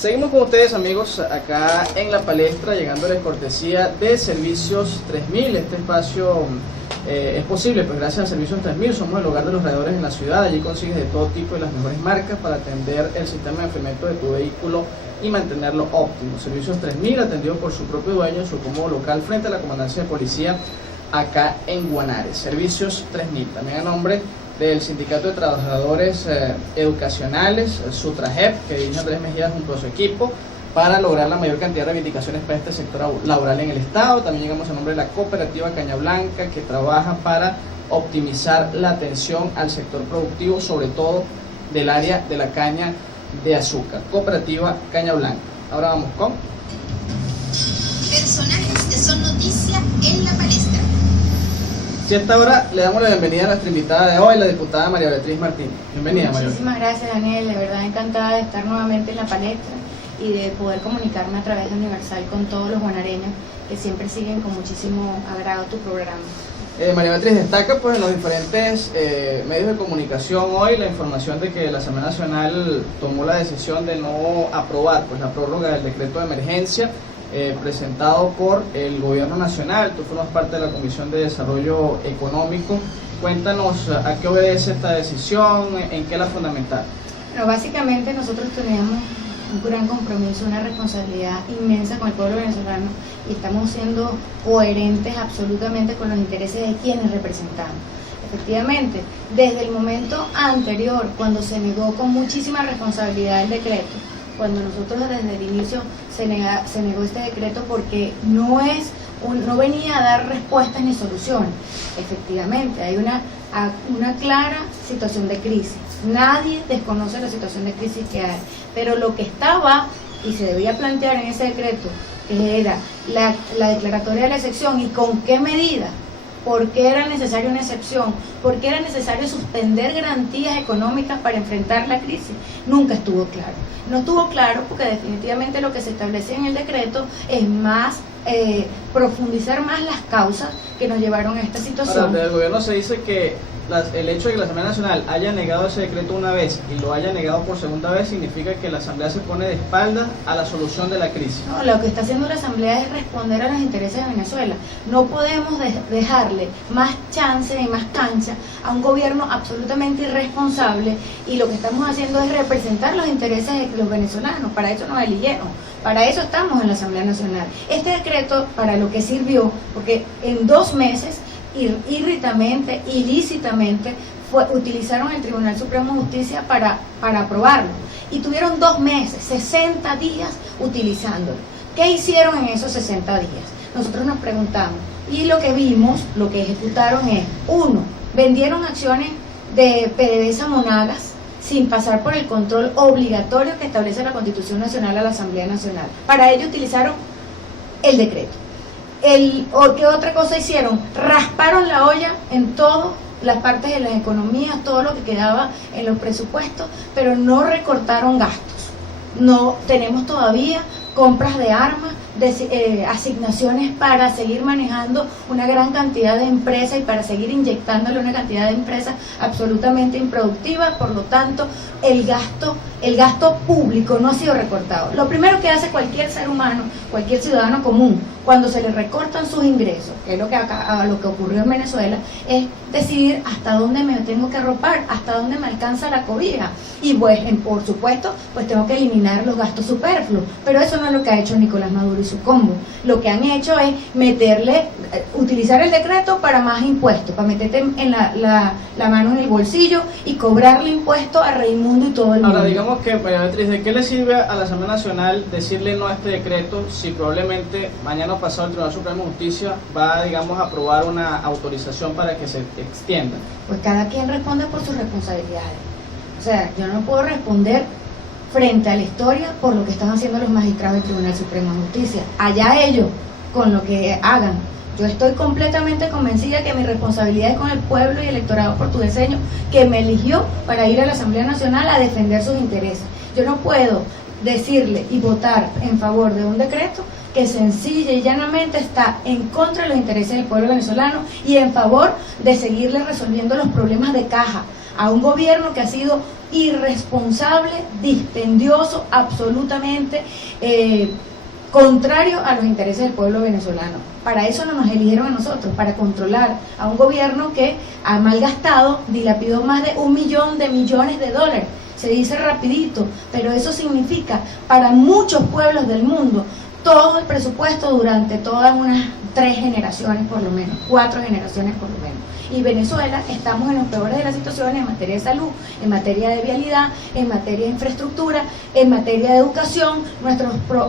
Seguimos con ustedes, amigos, acá en la palestra, llegándoles cortesía de Servicios 3000. Este espacio es posible pues gracias a Servicios 3000. Somos el hogar de los radiadores en la ciudad. Allí consigues de todo tipo de las mejores marcas para atender el sistema de enfriamiento de tu vehículo y mantenerlo óptimo. Servicios 3000, atendido por su propio dueño en su cómodo local frente a la Comandancia de Policía acá en Guanare. Servicios 3000, también a nombre del Sindicato de Trabajadores Educacionales, SUTRAJEP, que dirige Andrés Mejía junto a su equipo para lograr la mayor cantidad de reivindicaciones para este sector laboral en el Estado. También llegamos a nombre de la Cooperativa Caña Blanca, que trabaja para optimizar la atención al sector productivo, sobre todo del área de la caña de azúcar. Cooperativa Caña Blanca. Ahora vamos con personajes que son noticia en la palestra. Y a esta hora le damos la bienvenida a nuestra invitada de hoy, la diputada María Beatriz Martínez. Bienvenida, María. Muchísimas gracias, Daniel. De verdad encantada de estar nuevamente en la palestra y de poder comunicarme a través de Universal con todos los guanareños que siempre siguen con muchísimo agrado tu programa. María Beatriz, destaca pues en los diferentes medios de comunicación hoy la información de que la Asamblea Nacional tomó la decisión de no aprobar pues la prórroga del decreto de emergencia presentado por el Gobierno Nacional. Tú formas parte de la Comisión de Desarrollo Económico. Cuéntanos a qué obedece esta decisión, en qué la fundamental. Bueno, básicamente nosotros tenemos un gran compromiso, una responsabilidad inmensa con el pueblo venezolano y estamos siendo coherentes absolutamente con los intereses de quienes representamos. Efectivamente, desde el momento anterior, cuando se negó con muchísima responsabilidad el decreto, cuando nosotros desde el inicio se negó este decreto porque no venía a dar respuestas ni soluciones. Efectivamente, hay una clara situación de crisis. Nadie desconoce la situación de crisis que hay, pero lo que estaba y se debía plantear en ese decreto era la declaratoria de la excepción y con qué medida. ¿Por qué era necesaria una excepción? ¿Por qué era necesario suspender garantías económicas para enfrentar la crisis? Nunca estuvo claro. No estuvo claro porque definitivamente lo que se establece en el decreto es más profundizar más las causas que nos llevaron a esta situación. Ahora, del gobierno se dice que el hecho de que la Asamblea Nacional haya negado ese decreto una vez y lo haya negado por segunda vez significa que la Asamblea se pone de espaldas a la solución de la crisis. No, lo que está haciendo la Asamblea es responder a los intereses de Venezuela. No podemos dejarle más chance y más cancha a un gobierno absolutamente irresponsable, y lo que estamos haciendo es representar los intereses de los venezolanos. Para eso nos eligieron, para eso estamos en la Asamblea Nacional. Este decreto, para lo que sirvió, porque en 2 meses irritamente, ilícitamente, utilizaron el Tribunal Supremo de Justicia para aprobarlo, y tuvieron 2 meses, 60 días utilizándolo. ¿Qué hicieron en esos 60 días? Nosotros nos preguntamos, y lo que vimos, lo que ejecutaron es: 1, vendieron acciones de PDVSA Monagas sin pasar por el control obligatorio que establece la Constitución Nacional a la Asamblea Nacional. Para ello utilizaron el decreto. ¿Qué otra cosa hicieron? Rasparon la olla en todas las partes de las economías, todo lo que quedaba en los presupuestos, pero no recortaron gastos. No tenemos todavía compras de armas, asignaciones para seguir manejando una gran cantidad de empresas y para seguir inyectándole una cantidad de empresas absolutamente improductivas. Por lo tanto, el gasto público no ha sido recortado. Lo primero que hace cualquier ser humano, cualquier ciudadano común, cuando se le recortan sus ingresos, que es lo que ocurrió en Venezuela, es decidir hasta dónde me tengo que arropar, hasta dónde me alcanza la cobija. Y pues, por supuesto, pues tengo que eliminar los gastos superfluos. Pero eso no es lo que ha hecho Nicolás Maduro y su combo. Lo que han hecho es utilizar el decreto para más impuestos, para meterte en la mano en el bolsillo y cobrarle impuestos a Raimundo y todo el mundo. Ahora, digamos que, María Beatriz, ¿de qué le sirve a la Asamblea Nacional decirle no a este decreto si probablemente mañana pasado el Tribunal Supremo de Justicia va, digamos, a aprobar una autorización para que se extienda? Pues cada quien responde por sus responsabilidades. O sea, yo no puedo responder frente a la historia por lo que están haciendo los magistrados del Tribunal Supremo de Justicia. Allá ellos, con lo que hagan. Yo estoy completamente convencida que mi responsabilidad es con el pueblo y el electorado portugueseño que me eligió para ir a la Asamblea Nacional a defender sus intereses. Yo no puedo decirle y votar en favor de un decreto que sencilla y llanamente está en contra de los intereses del pueblo venezolano y en favor de seguirle resolviendo los problemas de caja a un gobierno que ha sido irresponsable, dispendioso, absolutamente contrario a los intereses del pueblo venezolano. Para eso no nos eligieron a nosotros, para controlar a un gobierno que ha malgastado, dilapidó más de 1 millón de millones de dólares. Se dice rapidito, pero eso significa para muchos pueblos del mundo todo el presupuesto durante todas unas 3 generaciones por lo menos, 4 generaciones por lo menos. Y Venezuela estamos en los peores de las situaciones en materia de salud, en materia de vialidad, en materia de infraestructura, en materia de educación.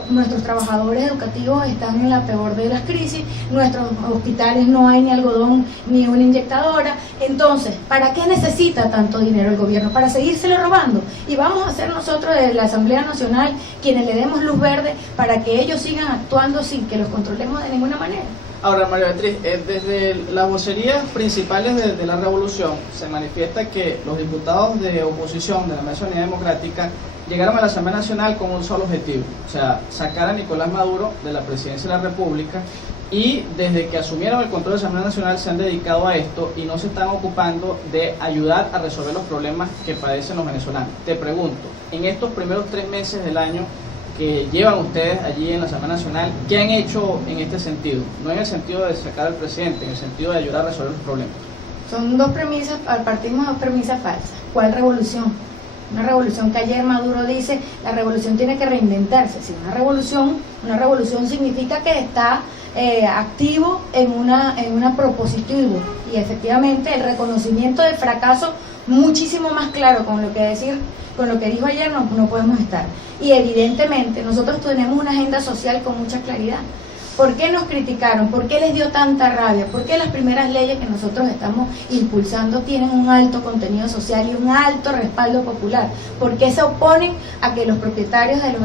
Nuestros trabajadores educativos están en la peor de las crisis, nuestros hospitales no hay ni algodón ni una inyectadora. Entonces, ¿para qué necesita tanto dinero el gobierno? Para seguírselo robando. Y vamos a ser nosotros de la Asamblea Nacional quienes le demos luz verde para que ellos sigan actuando sin que los controlemos de ninguna manera. Ahora, María Beatriz, desde las vocerías principales de la revolución se manifiesta que los diputados de oposición de la Mesa de Unidad Democrática llegaron a la Asamblea Nacional con un solo objetivo, o sea, sacar a Nicolás Maduro de la presidencia de la República, y desde que asumieron el control de la Asamblea Nacional se han dedicado a esto y no se están ocupando de ayudar a resolver los problemas que padecen los venezolanos. Te pregunto, en estos primeros 3 meses del año que llevan ustedes allí en la Asamblea Nacional, ¿qué han hecho en este sentido? No en el sentido de sacar al presidente, en el sentido de ayudar a resolver los problemas. Son 2 premisas, partimos de 2 premisas falsas. ¿Cuál revolución? Una revolución que ayer Maduro dice, la revolución tiene que reinventarse. Si una revolución significa que está activo en una propositiva, y efectivamente el reconocimiento del fracaso muchísimo más claro con lo que dijo ayer no podemos estar. Y evidentemente nosotros tenemos una agenda social con mucha claridad. ¿Por qué nos criticaron? ¿Por qué les dio tanta rabia? ¿Por qué las primeras leyes que nosotros estamos impulsando tienen un alto contenido social y un alto respaldo popular? ¿Por qué se oponen a que los propietarios de los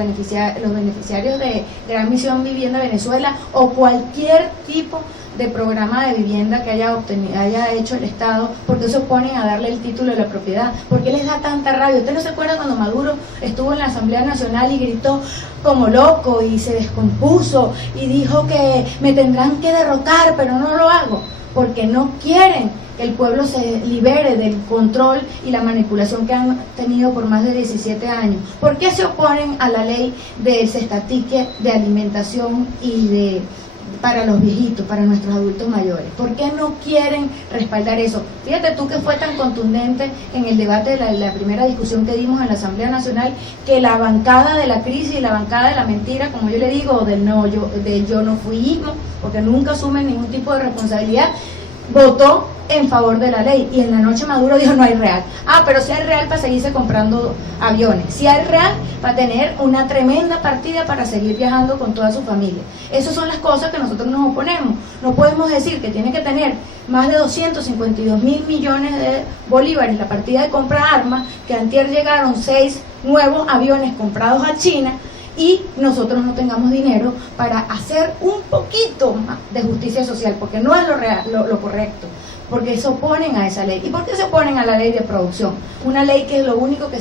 beneficiarios de Gran Misión Vivienda Venezuela o cualquier tipo de programa de vivienda que haya hecho el Estado, por qué se oponen a darle el título de la propiedad? ¿Por qué les da tanta rabia? ¿Usted no se acuerda cuando Maduro estuvo en la Asamblea Nacional y gritó como loco y se descompuso y dijo que me tendrán que derrocar, pero no lo hago? Porque no quieren que el pueblo se libere del control y la manipulación que han tenido por más de 17 años. ¿Por qué se oponen a la ley del cestatique de alimentación y para los viejitos, para nuestros adultos mayores? ¿Por qué no quieren respaldar eso? Fíjate tú que fue tan contundente en el debate de la primera discusión que dimos en la Asamblea Nacional, que la bancada de la crisis y la bancada de la mentira, como yo le digo, del yo no fuismo, porque nunca asumen ningún tipo de responsabilidad, votó en favor de la ley, y en la noche Maduro dijo no hay real. Pero si hay real para seguirse comprando aviones, si hay real para tener una tremenda partida para seguir viajando con toda su familia. Esas son las cosas que nosotros nos oponemos. No podemos decir que tiene que tener más de 252.000 millones de bolívares la partida de compra de armas, que antier llegaron 6 nuevos aviones comprados a China, y nosotros no tengamos dinero para hacer un poquito más de justicia social, porque no es lo correcto, porque se oponen a esa ley. ¿Y por qué se oponen a la ley de producción? Una ley que lo único que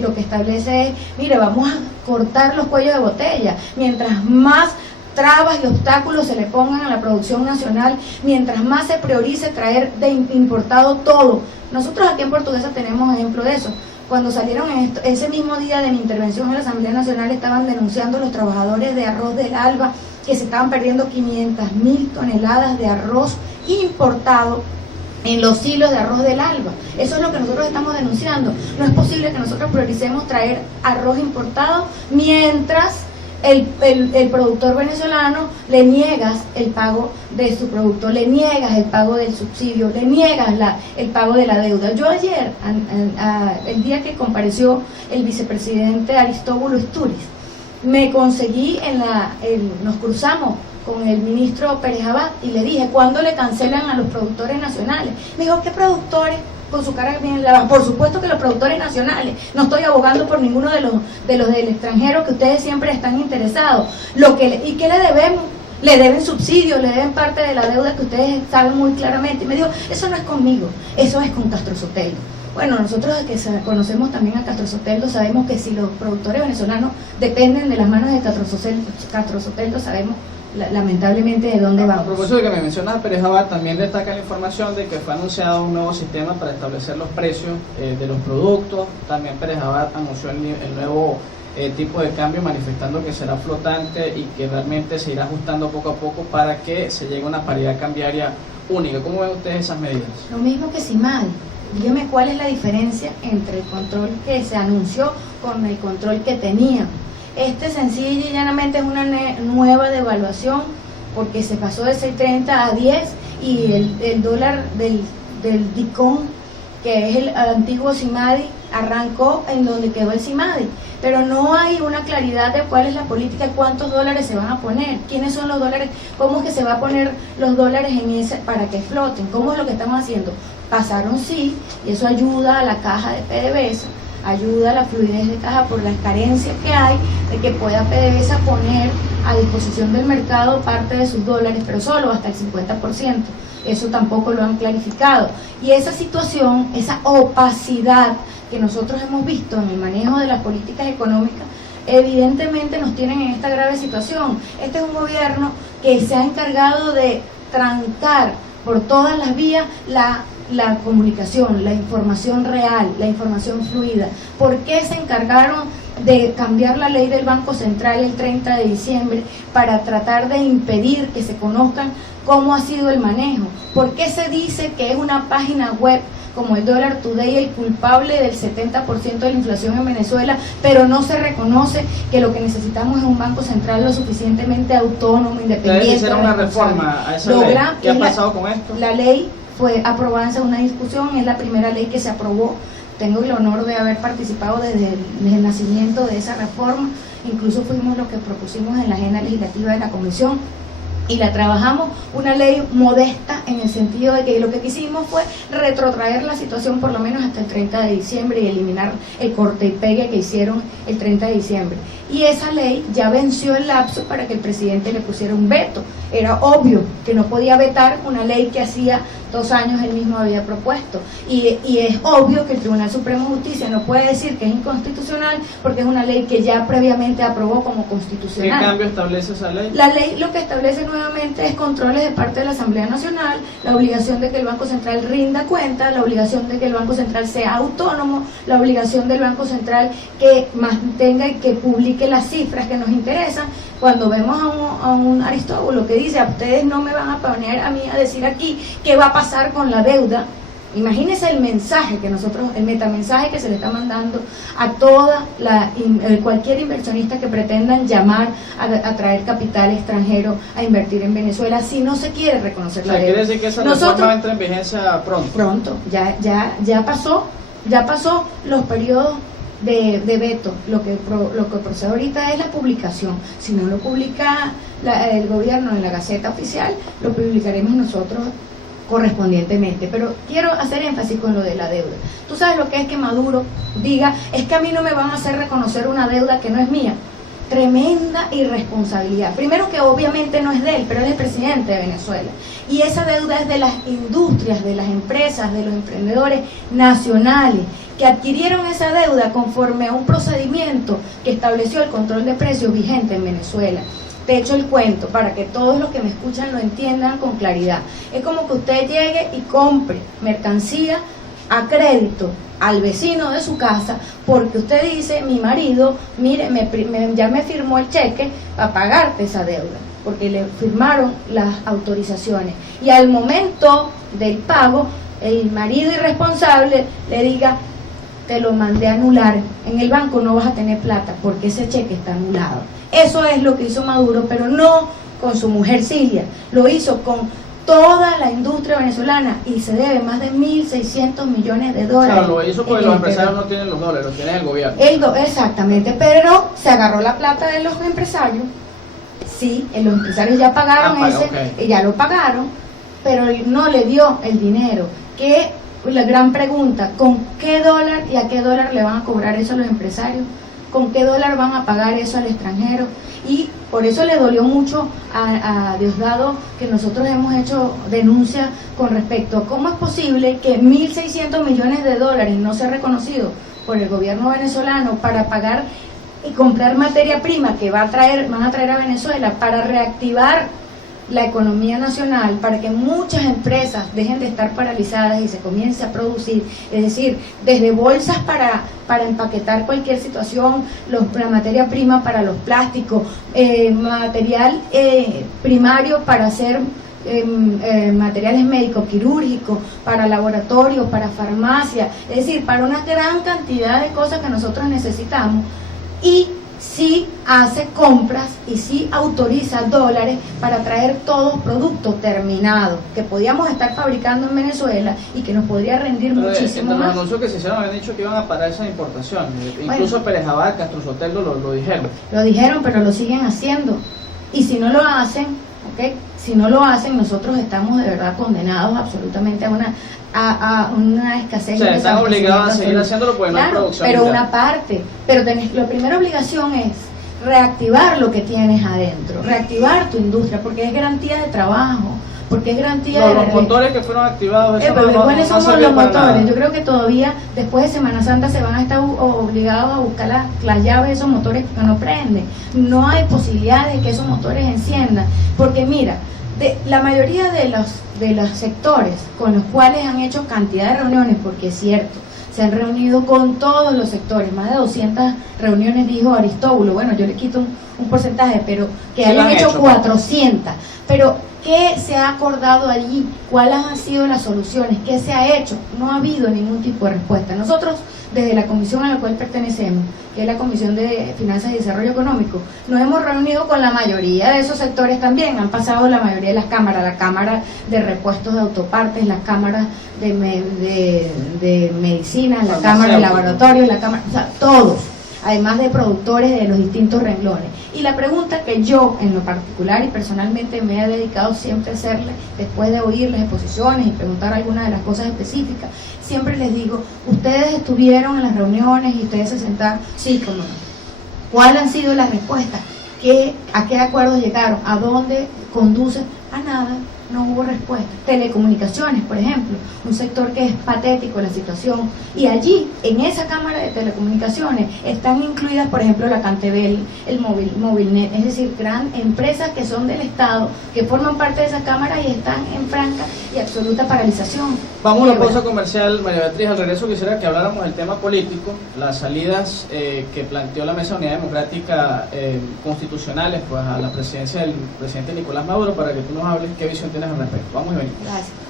lo que establece es, mire, vamos a cortar los cuellos de botella, mientras más trabas y obstáculos se le pongan a la producción nacional, mientras más se priorice traer de importado todo. Nosotros aquí en Portuguesa tenemos ejemplo de eso. Cuando salieron ese mismo día de mi intervención en la Asamblea Nacional, estaban denunciando los trabajadores de Arroz del Alba que se estaban perdiendo 500.000 toneladas de arroz importado en los silos de Arroz del Alba. Eso es lo que nosotros estamos denunciando. No es posible que nosotros prioricemos traer arroz importado mientras el productor venezolano le niegas el pago de su producto, le niegas el pago del subsidio, le niegas el pago de la deuda. Yo ayer, el día que compareció el vicepresidente Aristóbulo Istúriz, me conseguí nos cruzamos con el ministro Pérez Abad y le dije, ¿cuándo le cancelan a los productores nacionales? Me dijo, ¿qué productores? Con su cara bien lavada. Por supuesto que los productores nacionales, no estoy abogando por ninguno de los del extranjero que ustedes siempre están interesados. ¿Y qué le debemos? Le deben subsidios, le deben parte de la deuda que ustedes saben muy claramente. Y me dijo, eso no es conmigo, eso es con Castro Sotelo. Bueno, nosotros que conocemos también a Castro Sotelo sabemos que si los productores venezolanos dependen de las manos de Castro Sotelo, sabemos lamentablemente de dónde A vamos. propósito de que me mencionas a Pérez Abad, también destaca la información de que fue anunciado un nuevo sistema para establecer los precios de los productos. También Pérez Abad anunció el nuevo tipo de cambio, manifestando que será flotante y que realmente se irá ajustando poco a poco para que se llegue a una paridad cambiaria única. ¿Cómo ven ustedes esas medidas? Lo mismo que CIMADI. Dígame cuál es la diferencia entre el control que se anunció con el control que tenía. Sencilla y llanamente es una nueva devaluación, porque se pasó de 6.30 a 10 y el dólar del DICOM, que es el antiguo CIMADI, arrancó en donde quedó el CIMADI, pero no hay una claridad de cuál es la política, cuántos dólares se van a poner, quiénes son los dólares, cómo es que se va a poner los dólares en ese para que floten, cómo es lo que estamos haciendo. Pasaron sí, y eso ayuda a la caja de PDVSA, ayuda a la fluidez de caja por las carencias que hay de que pueda PDVSA poner a disposición del mercado parte de sus dólares, pero solo hasta el 50%. Eso tampoco lo han clarificado. Y esa situación, esa opacidad que nosotros hemos visto en el manejo de las políticas económicas, evidentemente nos tienen en esta grave situación. Este es un gobierno que se ha encargado de trancar por todas las vías la comunicación, la información real, la información fluida. ¿Por qué se encargaron de cambiar la ley del Banco Central el 30 de diciembre para tratar de impedir que se conozcan cómo ha sido el manejo? ¿Por qué se dice que es una página web como el Dollar Today el culpable del 70% de la inflación en Venezuela, pero no se reconoce que lo que necesitamos es un Banco Central lo suficientemente autónomo, independiente? Hicieron una reforma a esa ley. ¿Qué ha pasado con esto? La ley fue aprobada en segunda discusión, es la primera ley que se aprobó. Tengo el honor de haber participado desde el nacimiento de esa reforma, incluso fuimos los que propusimos en la agenda legislativa de la Comisión y la trabajamos, una ley modesta en el sentido de que lo que quisimos fue retrotraer la situación por lo menos hasta el 30 de diciembre y eliminar el corte y pegue que hicieron el 30 de diciembre. Y esa ley ya venció el lapso para que el presidente le pusiera un veto. Era obvio que no podía vetar una ley que hacía 2 años él mismo había propuesto. Y es obvio que el Tribunal Supremo de Justicia no puede decir que es inconstitucional porque es una ley que ya previamente aprobó como constitucional. ¿Qué cambio establece esa ley? La ley lo que establece nuevamente es controles de parte de la Asamblea Nacional, la obligación de que el Banco Central rinda cuenta, la obligación de que el Banco Central sea autónomo, la obligación del Banco Central que mantenga y que publique las cifras que nos interesan. Cuando vemos a un Aristóbulo que dice, a ustedes no me van a poner a mí a decir aquí qué va a pasar con la deuda, imagínense el mensaje que nosotros, el metamensaje que se le está mandando a toda cualquier inversionista que pretendan llamar a traer capital extranjero a invertir en Venezuela si no se quiere reconocer la deuda. ¿Quiere decir que esa reforma entra en vigencia pronto? Pronto, ya pasó los periodos de veto. Lo que procede ahorita es la publicación. Si no lo publica el gobierno en la Gaceta Oficial, lo publicaremos nosotros correspondientemente. Pero quiero hacer énfasis con lo de la deuda. Tú sabes lo que es que Maduro diga, es que a mí no me van a hacer reconocer una deuda que no es mía. Tremenda irresponsabilidad. Primero, que obviamente no es de él, pero él es el presidente de Venezuela. Y esa deuda es de las industrias, de las empresas, de los emprendedores nacionales que adquirieron esa deuda conforme a un procedimiento que estableció el control de precios vigente en Venezuela. Te echo el cuento para que todos los que me escuchan lo entiendan con claridad. Es como que usted llegue y compre mercancía a crédito al vecino de su casa porque usted dice, mi marido, mire, ya me firmó el cheque para pagarte esa deuda, porque le firmaron las autorizaciones. Y al momento del pago, el marido irresponsable le diga, te lo mandé a anular, en el banco no vas a tener plata porque ese cheque está anulado. Eso es lo que hizo Maduro, pero no con su mujer Cilia, lo hizo con toda la industria venezolana y se debe más de 1.600 millones de dólares. Claro, lo hizo porque los empresarios no tienen los dólares, los tiene el gobierno. Exactamente, pero se agarró la plata de los empresarios. Sí, los empresarios ya pagaron ya lo pagaron, pero no le dio el dinero. Que la gran pregunta, ¿con qué dólar y a qué dólar le van a cobrar eso a los empresarios? ¿Con qué dólar van a pagar eso al extranjero? Y por eso le dolió mucho a Diosdado que nosotros hemos hecho denuncia con respecto a cómo es posible que 1.600 millones de dólares no sea reconocido por el gobierno venezolano para pagar y comprar materia prima que van a traer a Venezuela para reactivar la economía nacional, para que muchas empresas dejen de estar paralizadas y se comience a producir, es decir, desde bolsas para empaquetar cualquier situación, la materia prima para los plásticos, material primario para hacer materiales médico-quirúrgicos, para laboratorios, para farmacia, es decir, para una gran cantidad de cosas que nosotros necesitamos, y sí hace compras y sí autoriza dólares para traer todos productos terminados que podíamos estar fabricando en Venezuela y que nos podría rendir muchísimo más. Los anuncios que se hicieron habían dicho que iban a parar esa importación, incluso Pérez Abad, Castro Sotelo lo dijeron. Lo dijeron, pero lo siguen haciendo, y si no lo hacen, ¿okay? Si no lo hacen, nosotros estamos de verdad condenados absolutamente a una escasez. O sea, están obligados a seguir haciéndolo porque no hay producción. Pero una parte, la primera obligación es reactivar lo que tienes adentro, reactivar tu industria, porque es garantía de trabajo, porque es garantía de... Los motores que fueron activados, eso ¿cuáles somos los motores? Yo creo que todavía después de Semana Santa se van a estar obligados a buscar las llaves de esos motores que no prenden. No hay posibilidad de que esos motores enciendan, porque mira, la mayoría de los sectores con los cuales han hecho cantidad de reuniones, porque es cierto, se han reunido con todos los sectores, más de 200 reuniones, dijo Aristóbulo. Bueno, yo le quito un porcentaje, pero que hayan hecho 400. Pero ¿qué se ha acordado allí? ¿Cuáles han sido las soluciones? ¿Qué se ha hecho? No ha habido ningún tipo de respuesta. Nosotros, desde la comisión a la cual pertenecemos, que es la Comisión de Finanzas y Desarrollo Económico, nos hemos reunido con la mayoría de esos sectores también. Han pasado la mayoría de las cámaras, la Cámara de Repuestos de Autopartes, la Cámara de Medicinas, la Cámara de Laboratorios, la Cámara, o sea, todos, además de productores de los distintos renglones. Y la pregunta que yo, en lo particular y personalmente, me he dedicado siempre a hacerle, después de oír las exposiciones y preguntar algunas de las cosas específicas, siempre les digo, ustedes estuvieron en las reuniones y ustedes se sentaron, sí, como no. ¿Cuáles han sido las respuestas? ¿A qué acuerdos llegaron? ¿A dónde conducen? A nada. No hubo respuesta. Telecomunicaciones, por ejemplo, un sector que es patético la situación, y allí, en esa Cámara de Telecomunicaciones, están incluidas, por ejemplo, la Cantebel, el Movilnet, es decir, gran empresas que son del Estado, que forman parte de esa Cámara y están en franca y absoluta paralización. Vamos a una pausa comercial, María Beatriz. Al regreso quisiera que habláramos del tema político, las salidas que planteó la Mesa de Unidad Democrática constitucionales pues, a la presidencia del presidente Nicolás Maduro, para que tú nos hables qué visión tienes al respecto. Vamos y venimos. Gracias.